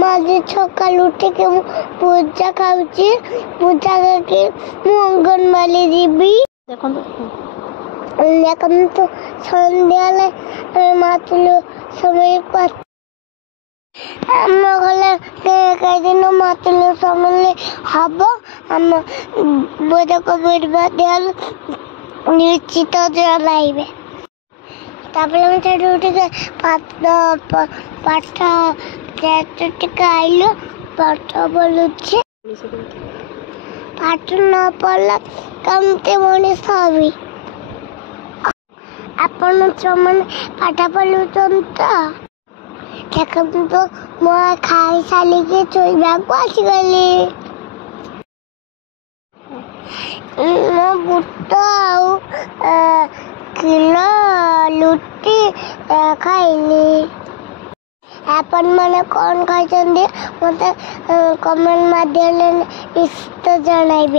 माझे सकाल उठे के पूजा खाऊची पूजा करके मु अंगनवाड़ी जीबी तो सन्ध्या मातुल समय आम गले कई दिन मातुल समय हम आम बोधक बिड़वा निश्चित जलाइबे पाठ आइल पाठ बोलुचे पाठ न पढ़ला कमते मनीष हबी आपण पाठ पढ़ुन तो मो खाई साली के चोइबा को आसीगली मो बुट किलो लुटी खाइली आपण मैंने कौन खाई मत कमेंट माध्यम जनाइबे।